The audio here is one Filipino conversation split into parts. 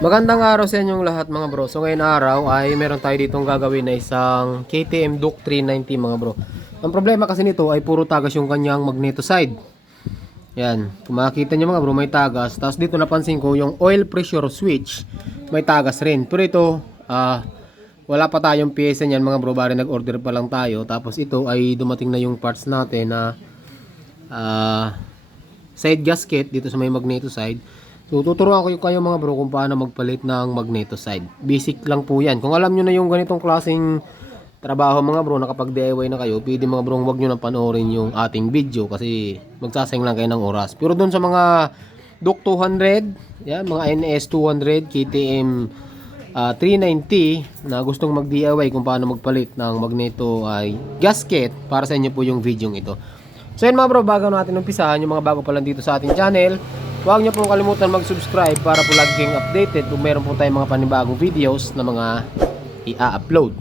Magandang araw sa inyong lahat mga bro. So ngayon araw ay meron tayo ditong gagawin na isang KTM Duke 390 mga bro. Ang problema kasi nito ay puro tagas yung kanyang magneto side. Yan, kung makikita nyo mga bro, may tagas. Tapos dito napansin ko yung oil pressure switch, may tagas rin. Pero ito, wala pa tayong pyesa niyan mga bro, bari nag-order pa lang tayo. Tapos ito ay dumating na yung parts natin na side gasket dito sa may magneto side. So, tuturuan ko kayo mga bro kung paano magpalit ng magneto side. Basic lang po yan. Kung alam nyo na yung ganitong klaseng trabaho mga bro, nakapag DIY na kayo, pwede mga bro huwag nyo na panoorin yung ating video kasi magsasayang lang kayo ng oras. Pero doon sa mga Duke 200, yan, mga NS 200, KTM 390 na gustong mag DIY kung paano magpalit ng magneto ay gasket, para sa inyo po yung video ito. So yan mga bro, bago natin umpisahan, yung mga bago pa lang dito sa ating channel, huwag niyo pong kalimutan mag-subscribe para po lagi kayong updated kung meron po tayong mga panibagong videos na mga i-upload.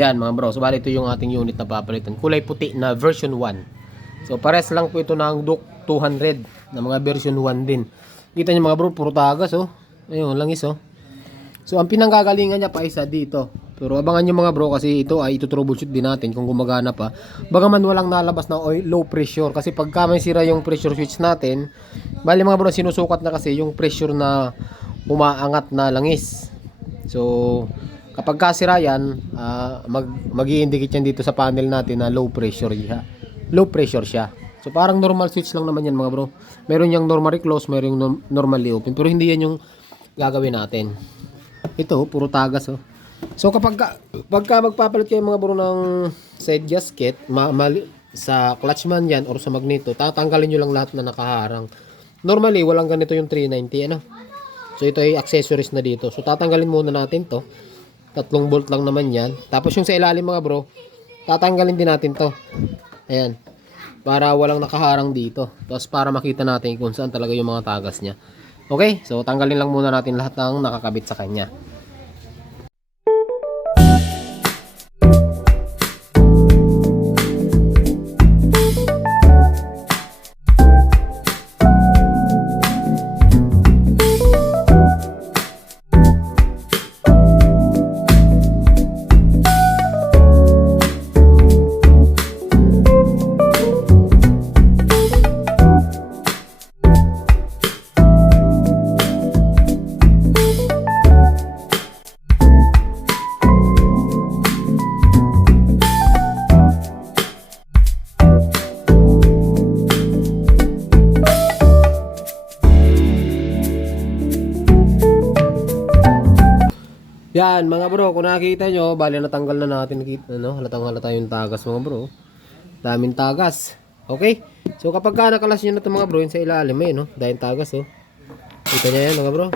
Yan mga bro, so bali ito yung ating unit na papalitan. Kulay puti na version 1. So pares lang po ito ng Duke 200 na mga version 1 din. Kita nyo mga bro, puro tagas oh. Ayun, langis oh. So ang pinanggagalingan niya pa isa dito. Pero abangan nyo mga bro kasi ito ay ito-troubleshoot din natin kung gumagana pa. Bagaman walang nalabas na oil, low pressure. Kasi pagka may sira yung pressure switch natin, bali mga bro, sinusukat na kasi yung pressure na umaangat na langis. So kapag kasira yan, mag-i-indicate yan dito sa panel natin na low pressure siya. Low pressure siya. So parang normal switch lang naman yan mga bro. Meron yung normally close, meron yung normally open. Pero hindi yan yung gagawin natin. Ito, puro tagas oh. So pagka magpapalit kayo mga bro ng side gasket, sa clutch man yan or sa magneto, tatanggalin nyo lang lahat na nakaharang. Normally, walang ganito yung 390 ano. So ito ay accessories na dito. So tatanggalin muna natin to. 3 bolt lang naman yan. Tapos yung sa ilalim mga bro, tatanggalin din natin to. Ayan. Para walang nakaharang dito. Tapos para makita natin kung saan talaga yung mga tagas niya. Okay? So tanggalin lang muna natin lahat ng nakakabit sa kanya. Yan mga bro, kung nakikita nyo, bali natanggal na natin, ano, halatang-halata yung tagas mga bro. Daming tagas. Okay? So kapag nakalas nyo na ito mga bro, yung sa ilalim eh, no? Dahil tagas oh. Kita nyo yan mga bro.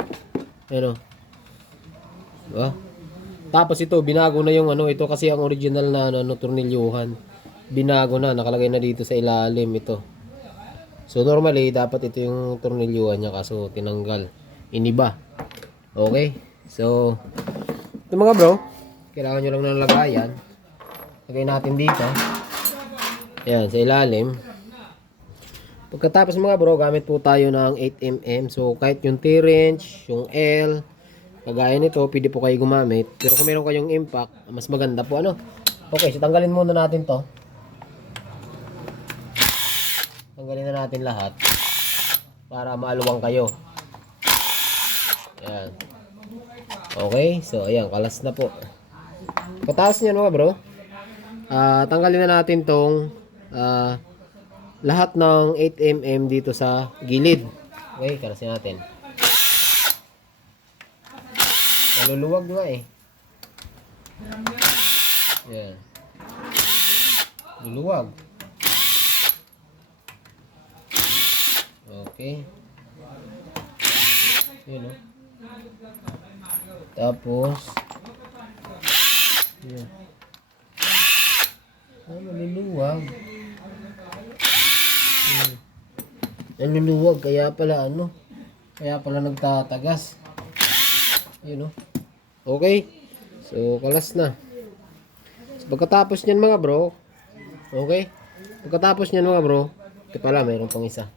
Ayan oh. Diba? Tapos ito, binago na yung ano, ito kasi ang original na ano, tornilyuhan. Binago na, nakalagay na dito sa ilalim ito. So normally, dapat ito yung tornilyuhan niya, kaso tinanggal. Iniba. Okay? So ito mga bro, kailangan nyo lang ng lagayan. Lagay natin dito. Ayan, sa ilalim. Pagkatapos mga bro, gamit po tayo ng 8mm. So kahit yung T-wrench, yung L, kagaya nito, pwede po kayo gumamit. Pero kung meron kayong impact, mas maganda po ano. Okay, so tanggalin muna natin to. Tanggalin na natin lahat para maaluwang kayo. Ayan. Okay, so ayan, kalas na po. Pataas niyan mga bro, tanggalin na natin tong lahat ng 8mm dito sa gilid. Okay, kalasin natin. Maluluwag nga eh. Ayan. Luluwag. Okay. Yun o. Tapos, yun. naluluwag. Naluluwag, kaya pala kaya pala nagtatagas. Yun, okay. So, kalas na. So, pagkatapos niyan mga bro, okay? Pagkatapos niyan mga bro, ito pala, mayroon pang isa.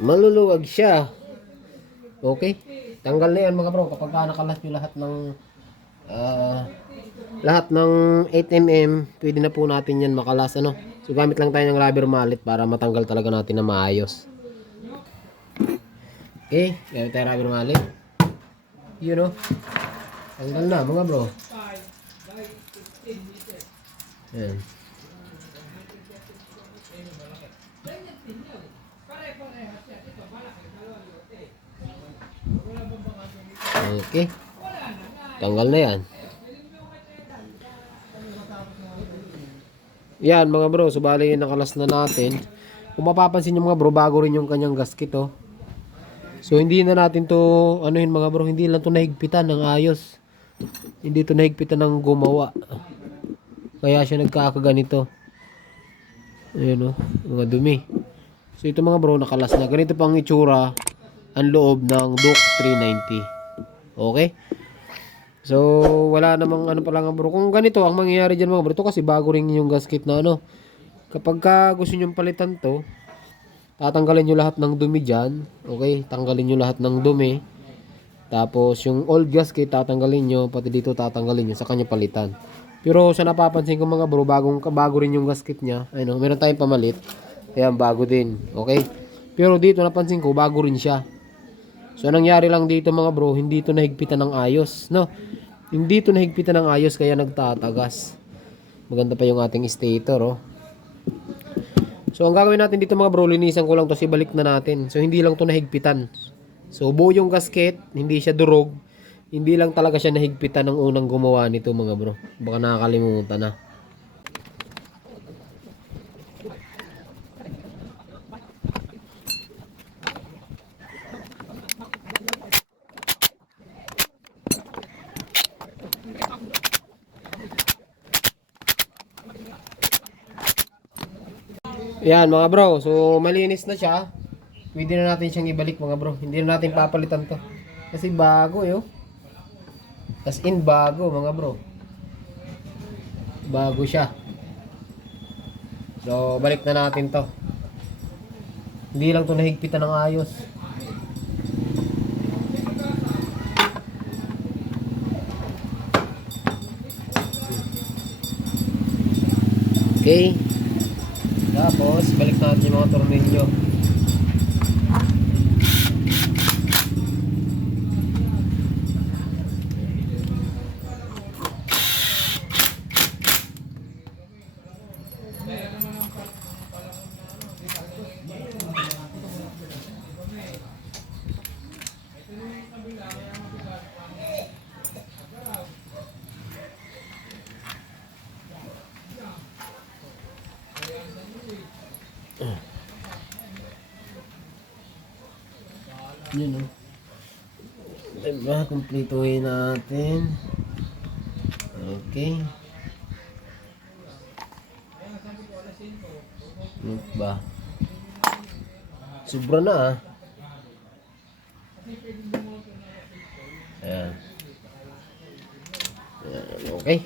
Maluluwag siya. Okay? Tanggal na yan mga bro kapag nakalas nyo lahat ng 8mm, pwede na po natin yan makalas So gamit lang tayo ng rubber mallet para matanggal talaga natin na maayos. Okay, gamit tayo rubber mallet. Yun tanggal na mga bro. Yan. Okay. Tanggal na yan. Yan mga bro, so bali nakalas na natin. Kung mapapansin nyo mga bro, bago rin yung kanyang gasket So hindi na natin to mga bro, hindi lang to nahigpitan ng ayos. Hindi to nahigpitan ng gumawa. Kaya siya nagkakaganito. Ayun mga dumi. So ito mga bro, nakalas na. Ganito pang itsura ang loob ng Duke 390. Okay? So, wala namang pa lang bro. Kung ganito, ang mangyayari dyan mga bro, ito kasi bago rin yung gasket na Kapag gusto nyo palitan to, tatanggalin nyo lahat ng dumi dyan. Okay? Tanggalin nyo lahat ng dumi. Tapos, yung old gasket, tatanggalin nyo. Pati dito, tatanggalin nyo. Sa kanya palitan. Pero, sa napapansin ko mga bro, bago rin yung gasket nya. Ayun meron tayong pamalit. Ayan, bago din. Okay? Pero dito, napansin ko, bago rin siya. So, nangyari lang dito mga bro, hindi ito nahigpitan ng ayos, Hindi ito nahigpitan ng ayos, kaya nagtatagas. Maganda pa yung ating stator, So, ang gagawin natin dito mga bro, linisan ko lang to, ibalik na natin. So, hindi lang ito nahigpitan. So, buo yung gasket, hindi siya durog. Hindi lang talaga siya nahigpitan ng unang gumawa nito mga bro. Baka nakakalimutan na. Yan mga bro, so malinis na siya. Pwede na natin siyang ibalik mga bro. Hindi na natin papalitan to. Kasi bago As in bago mga bro. Bago siya. So balik na natin to. Hindi lang to nahigpitan ng ayos. Okay. Tapos, balik natin yung mga tornilyo. Yun diba, kumplituhin natin. Okay. Ba? Sobra na Ayan. Ayan. Okay.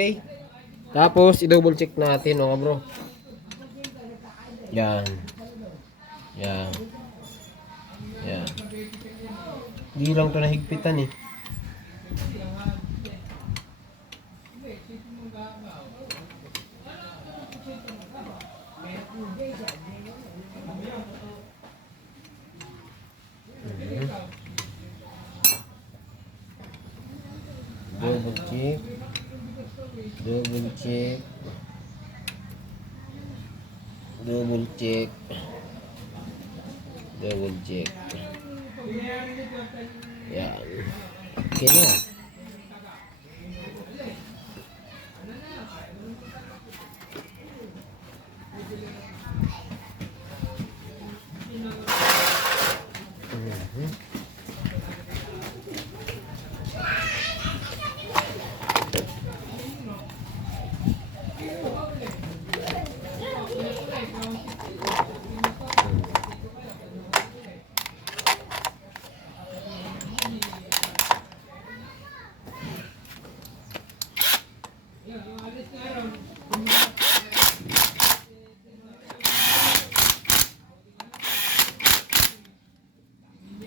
Okay. Tapos, i-double check natin, mga bro. Yan. Yan. Yan. Hindi lang ito nahigpitan Double check. Double check. Double check. Double check. Yan. Okay na.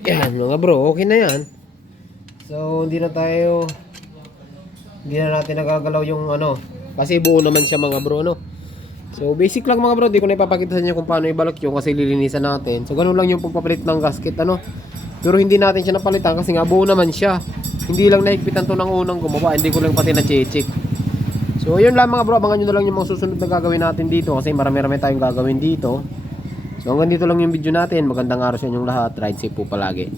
Yan mga bro, okay na yan. So hindi na natin nagagalaw yung ano, kasi buo naman siya mga bro, no. So basic lang mga bro, di ko na ipapakita sa inyo kung paano ibalot yung kasi lilinisan natin. So ganun lang yung pagpapalit ng gasket, ano. Pero hindi natin siya napalitan kasi nga buo naman siya. Hindi lang nahigpitan to ng unang gumawa, hindi ko lang pati na-check. So yun lang mga bro, abangan nyo na lang yung mga susunod na gagawin natin dito kasi marami-rami tayong gagawin dito. So hanggang dito lang yung video natin. Magandang araw sa inyong lahat. Ride safe po palagi.